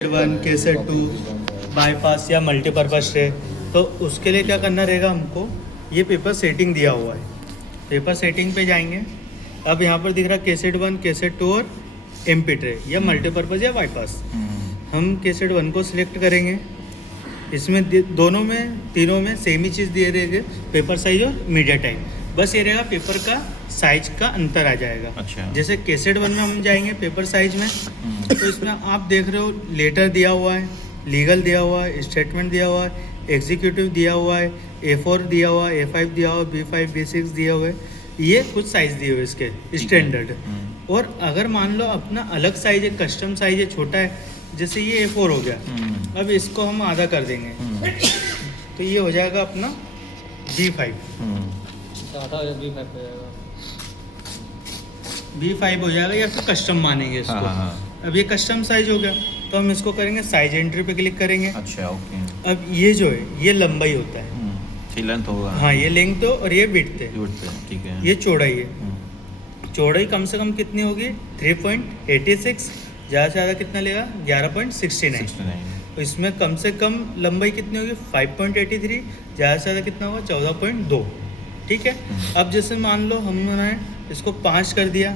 One cassette to bypass या multipurpose tray. तो उसके लिए क्या करना रहेगा हमको, ये पेपर सेटिंग दिया हुआ है। पेपर सेटिंग पे जाएंगे। अब यहाँ पर दिख रहा है केसेट वन, केसेट टू और एमपी ट्रे या मल्टीपर्पज़ या बाईपास। हम केसेट वन को सिलेक्ट करेंगे। इसमें दोनों में तीनों में सेम ही चीज़ दिए रहेंगे, पेपर साइज और मीडिया टाइप। बस ये रहेगा पेपर का साइज का अंतर आ जाएगा। अच्छा। जैसे केसेट वन में हम जाएंगे पेपर साइज में, तो इसमें आप देख रहे हो लेटर दिया हुआ है, लीगल दिया हुआ है, स्टेटमेंट दिया हुआ है, एग्जीक्यूटिव दिया हुआ है, A4 दिया हुआ है, A5 दिया हुआ है, B5 B6 दिया हुआ है। ये कुछ साइज दिए हुए इसके स्टैंडर्ड। और अगर मान लो अपना अलग साइज है, कस्टम साइज है, छोटा है, जैसे ये A4 हो गया, अब इसको हम आधा कर देंगे तो ये हो जाएगा अपना B5। B5 हो जाएगा या फिर कस्टम मानेंगे इसको। अब ये कस्टम साइज हो गया तो हम इसको करेंगे साइज एंट्री पे क्लिक करेंगे। अच्छा, ओके। अब ये जो है ये लंबाई होता है। लेंथ होगा। हाँ, ये लेंथ हो और ये विड्थ है। ठीक है। ये चौड़ाई है। चौड़ाई कम से कम कितनी होगी? 3.86। ज़्यादा से ज़्यादा कितना लेगा? 11.69। तो इसमें कम से कम लंबाई कितनी होगी? 5.83। ज़्यादा से ज़्यादा कितना होगा? 14.2। ठीक है। अब जैसे मान लो हमने इसको 5 कर दिया,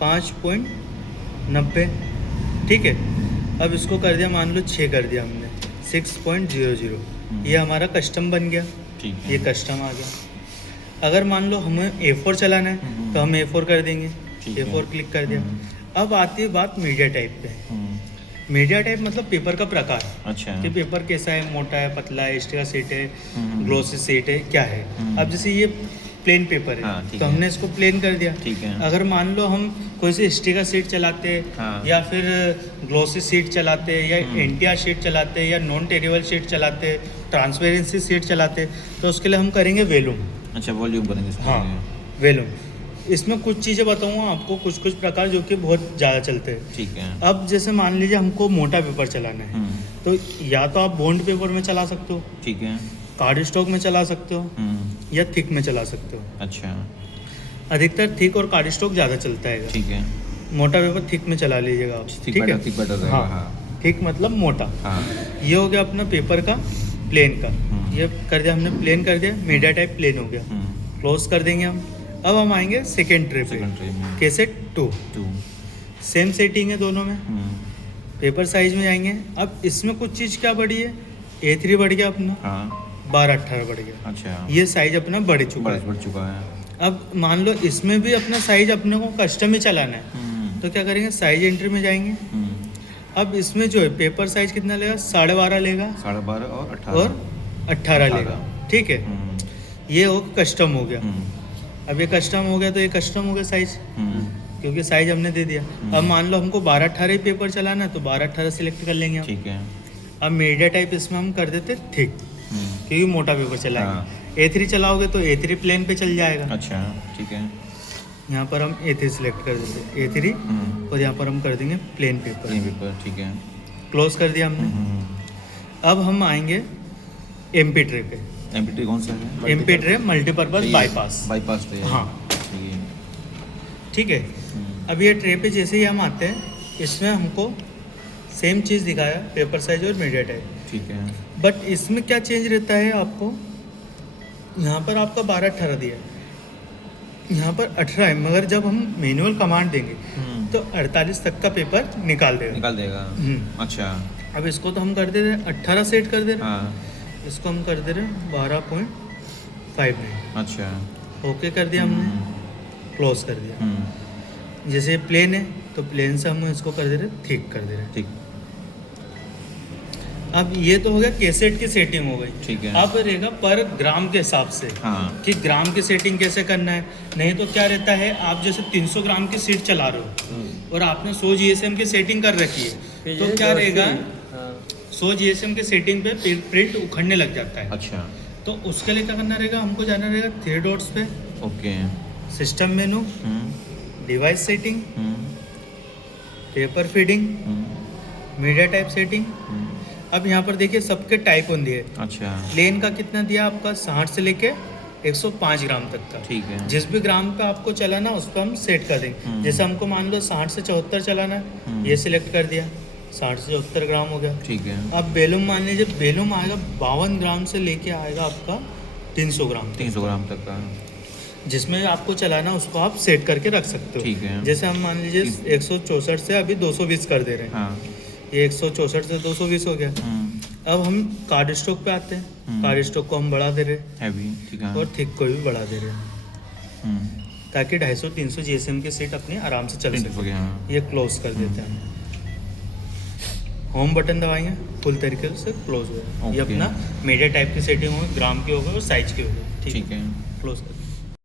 5.90। ठीक है। अब इसको कर दिया, मान लो 6 कर दिया हमने, 6.00। ये हमारा कस्टम बन गया। ठीक है। ये कस्टम आ गया। अगर मान लो हमें A4 चलाना है तो हम A4 कर देंगे। A4 क्लिक कर दिया। अब आती है बात मीडिया टाइप पे। मीडिया टाइप मतलब पेपर का प्रकार। अच्छा। कि पेपर कैसा है, मोटा है, पतला है, स्टिकर सीट है, ग्लोसी सीट है, क्या है। अब जैसे ये प्लेन पेपर है, हाँ, तो हमने इसको प्लेन कर दिया। ठीक है। अगर मान लो हम कोई सी स्टिकर सीट चलाते हैं, हाँ। या फिर ग्लोसी सीट चलाते हैं, या एनटीआर शीट चलाते हैं, या नॉन टेरेबल शीट चलाते हैं, ट्रांसपेरेंसी सीट चलाते हैं, तो उसके लिए हम करेंगे वेलूम। अच्छा, वॉल्यूम बनेंगे इसमें। हाँ, वेलूम। इसमें कुछ चीज़ें बताऊंगा आपको, कुछ प्रकार जो कि बहुत ज़्यादा चलते हैं। ठीक है। अब जैसे मान लीजिए हमको मोटा पेपर चलाना है, तो या तो आप बॉन्ड पेपर में चला सकते हो, ठीक है। कार्ड स्टॉक में चला सकते हो, या थिक में चला सकते हो। अच्छा, अधिकतर थिक और कार्ड स्टॉक ज़्यादा चलता है। ठीक है। मोटा पेपर थिक में चला लीजिएगा आप। थिक ठीक है। बेटर रहेगा। हाँ। थिक मतलब मोटा। हाँ। ये हो गया अपना पेपर का प्लेन का। ये कर दिया हमने, प्लेन कर दिया, मीडिया टाइप प्लेन हो गया। क्लोज कर देंगे हम। अब हम आएंगे सेकेंड ट्रे पे, केसेट 2। सेम सेटिंग है दोनों में। पेपर साइज में जाएंगे। अब इसमें कुछ चीज़ क्या बढ़ी है? A3 बढ़ गया अपना। हाँ। 12-18 बढ़ गया। अच्छा। ये साइज अपना बढ़ चुका है। अब मान लो इसमें भी अपना साइज अपने को कस्टम ही चलाना है, तो क्या करेंगे? साइज एंट्री में जाएंगे। अब इसमें जो है पेपर साइज कितना लेगा? 12.5 लेगा। 12.5 और 18 लेगा। ठीक है। ये हो कस्टम हो गया। अब ये कस्टम हो गया तो ये कस्टम हो गया साइज, क्योंकि साइज हमने दे दिया। अब मान लो हमको 12-18 ही पेपर चलाना है, तो 12-18 सिलेक्ट कर लेंगे हम। ठीक है। अब मीडिया टाइप इसमें हम कर देते थिक, क्योंकि मोटा पेपर चलाएंगे। A3 चलाओगे तो A3 प्लेन पे चल जाएगा। अच्छा, ठीक है। यहाँ पर हम A3 सिलेक्ट कर देते, A3, और यहाँ पर हम कर देंगे प्लेन पेपर। ठीक है। क्लोज कर दिया हमने। अब हम आएंगे MP ट्रे पे। MP ट्रे कौन सा है? MP tray multipurpose bypass. Bypass tray. हाँ, ठीक है। अब ये ट्रे पे जैसे ही हम आते हैं, इसमें हमको सेम चीज़ दिखाया, पेपर साइज और मीडिया टाइप। ठीक है। बट इसमें क्या चेंज रहता है आपको? यहाँ पर आपका 12-18 दिया है, यहाँ पर 18 है, मगर जब हम मैनुअल कमांड देंगे तो 48 तक का पेपर निकाल देगा। अच्छा। अब इसको तो हम कर दे रहे हैं 18 सेट कर दे रहे हैं। हाँ। इसको हम कर दे रहे हैं 12.59। अच्छा। ओके कर दिया हमने, क्लोज कर दिया। जैसे प्लेन है तो प्लेन से हम इसको कर दे रहे हैं थिक कर दे रहे हैं। ठीक। अब ये तो हो गया केसेट की सेटिंग हो गई। ठीक है। अब रहेगा पर ग्राम के हिसाब से। हाँ। कि ग्राम की सेटिंग कैसे करना है। नहीं तो क्या रहता है, आप जैसे 300 ग्राम की सीट चला रहे हो और आपने 100 GSM की सेटिंग कर रखी है, तो क्या रहेगा, 100 GSM के सेटिंग पे प्रिंट उखड़ने लग जाता है। अच्छा। तो उसके लिए क्या करना रहेगा, हमको जाना रहेगा 3 डॉट्स पे, ओके। सिस्टम मेनू, device setting, paper feeding, media type setting. अब यहाँ पर देखिए सबके टाइप ऑन दिए। अच्छा। प्लेन का कितना दिया आपका? 60 से लेके 105 ग्राम तक का। ठीक है। जिस भी ग्राम पे आपको चलाना उस पर हम सेट कर देंगे। जैसे हमको मान लो 60 से 74 चलाना है, ये सिलेक्ट कर दिया। 60 से 70 ग्राम हो गया। ठीक है। अब बेलूम मान लीजिए, बेलूम आएगा 52 ग्राम से लेके आएगा आपका 300 ग्राम, 300 ग्राम तक का। जिसमें आपको चलाना उसको आप सेट करके रख सकते हो। ठीक है। जैसे हम मान लीजिए 164 से अभी 220 कर दे रहे हैं। हाँ। ये 164 से 220 हो गया। अब हम कार्ड स्टॉक पे आते हैं। कार्ड स्टॉक को हम बढ़ा दे रहे हैं हैवी, ठीक है। और थिक को भी बढ़ा दे रहे हैं, ताकि 250-300 GSM के सेट अपने आराम से चल प्रिंट हो सके। गया, हाँ। ये क्लोज कर देते हैं। होम बटन दबाएंगे, फुल तरीके से क्लोज हो जाए। ये ओके। अपना मीडिया टाइप की सेटिंग होगी, ग्राम की होगी और साइज की होगी। ठीक है। क्लोज कर